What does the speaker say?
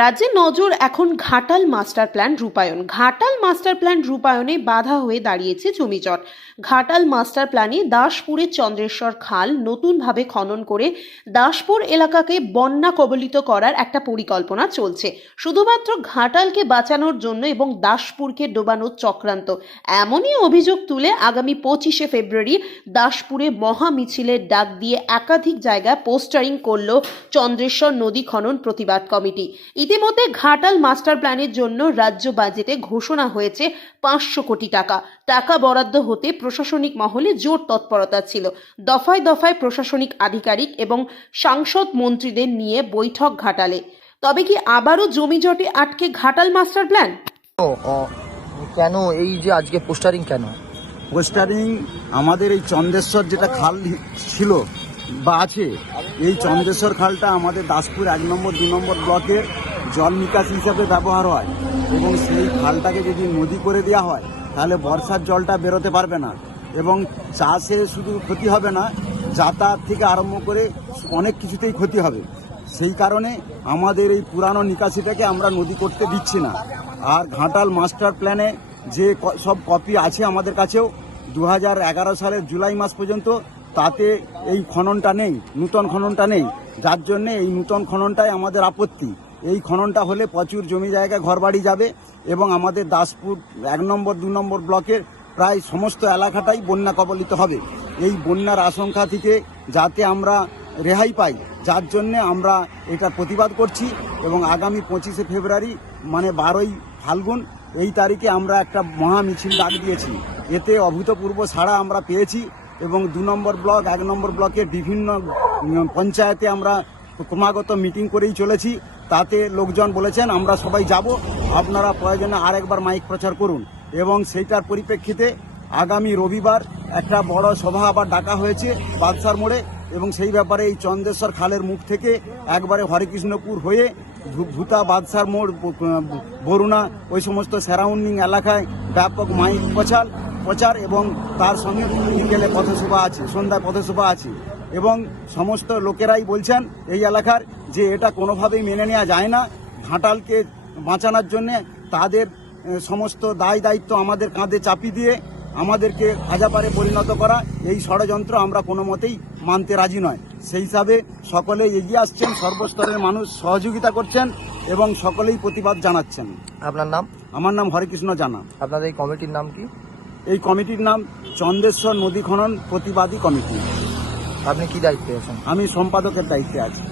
রাজ্যে নজর এখন ঘাটাল মাস্টার প্ল্যান রূপায়ণ। ঘাটাল মাস্টার প্ল্যান রূপায়ণে বাধা হয়ে দাঁড়িয়েছে জমিজট। ঘাটাল মাস্টার প্ল্যানে দাসপুরের চন্দ্রেশ্বর খাল নতুনভাবে খনন করে দাসপুর এলাকাকে বন্যা কবলিত করার একটা পরিকল্পনা চলছে, শুধুমাত্র ঘাটালকে বাঁচানোর জন্য এবং দাসপুরকে ডোবানোর চক্রান্ত। এমনই অভিযোগ তুলে আগামী 25শে ফেব্রুয়ারি দাসপুরে মহা মিছিলের ডাক দিয়ে একাধিক জায়গায় পোস্টারিং করল চন্দ্রেশ্বর নদী খনন প্রতিবাদ কমিটি। ইতিমধ্যে ঘাটাল মাস্টার প্ল্যানের জন্য রাজ্য বাজেটে ঘোষণা হয়েছে 500 কোটি টাকা বরাদ্দ হতে প্রশাসনিক মহলে জোর তৎপরতা ছিল। দফায় দফায় প্রশাসনিক আধিকারিক এবং সাংসদ মন্ত্রীদের নিয়ে বৈঠক ঘাটালে। তবে কি আবারও জমিজটে আটকে ঘাটাল মাস্টার প্ল্যান? কেন এই যে আজকে পোস্টারিং কেন? পোস্টারিং আমাদের এই চন্দ্রেশ্বর যেটা খাল ছিল বা আছে, এই চন্দ্রেশ্বর খালটা আমাদের দাসপুর 1 নম্বর 2 নম্বর ব্লকের জল নিকাশি হিসাবে ব্যবহার হয় এবং সেই খালটাকে যদি নদী করে দেওয়া হয় তাহলে বর্ষার জলটা বেরোতে পারবে না এবং চাষে শুধু ক্ষতি হবে না, যাতায়াত থেকে আরম্ভ করে অনেক কিছুতেই ক্ষতি হবে। সেই কারণে আমাদের এই পুরানো নিকাশিটাকে আমরা নদী করতে দিচ্ছি না। আর ঘাটাল মাস্টার প্ল্যানে যে সব কপি আছে আমাদের কাছেও 2011 সালের জুলাই মাস পর্যন্ত, তাতে এই খননটা নেই, নূতন খননটা নেই, যার জন্যে এই নূতন খননটাই আমাদের আপত্তি। এই খননটা হলে প্রচুর জমি জায়গা ঘরবাড়ি যাবে এবং আমাদের দাসপুর 1 নম্বর 2 নম্বর ব্লকের প্রায় সমস্ত এলাকাটাই বন্যা কবলিত হবে। এই বন্যার আশঙ্কা থেকে যাতে আমরা রেহাই পাই, যার জন্যে আমরা এটার প্রতিবাদ করছি এবং আগামী 25শে ফেব্রুয়ারি মানে 12ই ফাল্গুন এই তারিখে আমরা একটা মহা মিছিল ডাক দিয়েছি। এতে অভূতপূর্ব সাড়া আমরা পেয়েছি এবং 2 নম্বর ব্লক 1 নম্বর ব্লকের বিভিন্ন পঞ্চায়েতে আমরা ক্রমাগত মিটিং করেই চলেছি। তাতে লোকজন বলেছেন আমরা সবাই যাব, আপনারা প্রয়োজনে আরেকবার মাইক প্রচার করুন। এবং সেইটার পরিপ্রেক্ষিতে আগামী রবিবার একটা বড় সভা আবার ডাকা হয়েছে বাদশার মোড়ে এবং সেই ব্যাপারে এই চন্দ্রেশ্বর খালের মুখ থেকে একবারে হরেকৃষ্ণপুর হয়ে ভূতা বাদশার মোড় বরুণা ওই সমস্ত সারাউন্ডিং এলাকায় ব্যাপক মাইক প্রচার এবং তার সঙ্গে বিকেলে পথসভা আছে, সন্ধ্যায় পথসভা আছে এবং সমস্ত লোকেরাই বলছেন এই এলাকার যে এটা কোনোভাবেই মেনে নেওয়া যায় না। ঘাটালকে বাঁচানোর জন্যে তাদের সমস্ত দায় দায়িত্ব আমাদের কাঁধে চাপিয়ে দিয়ে আমাদেরকে হাজাপারে পরিণত করা, এই ষড়যন্ত্র আমরা কোনো মতেই মানতে রাজি নয়। সেই হিসাবে সকলেই এগিয়ে আসছেন, সর্বস্তরের মানুষ সহযোগিতা করছেন এবং সকলেই প্রতিবাদ জানাচ্ছেন। আপনার নাম? আমার নাম হরেকৃষ্ণ জানা। আপনাদের এই কমিটির নাম কি? এই কমিটির নাম চন্দ্রেশ্বর নদী খনন প্রতিবাদী কমিটি। আপনি কি দায়িত্বে আছেন? আমি সম্পাদকের দায়িত্বে আছি।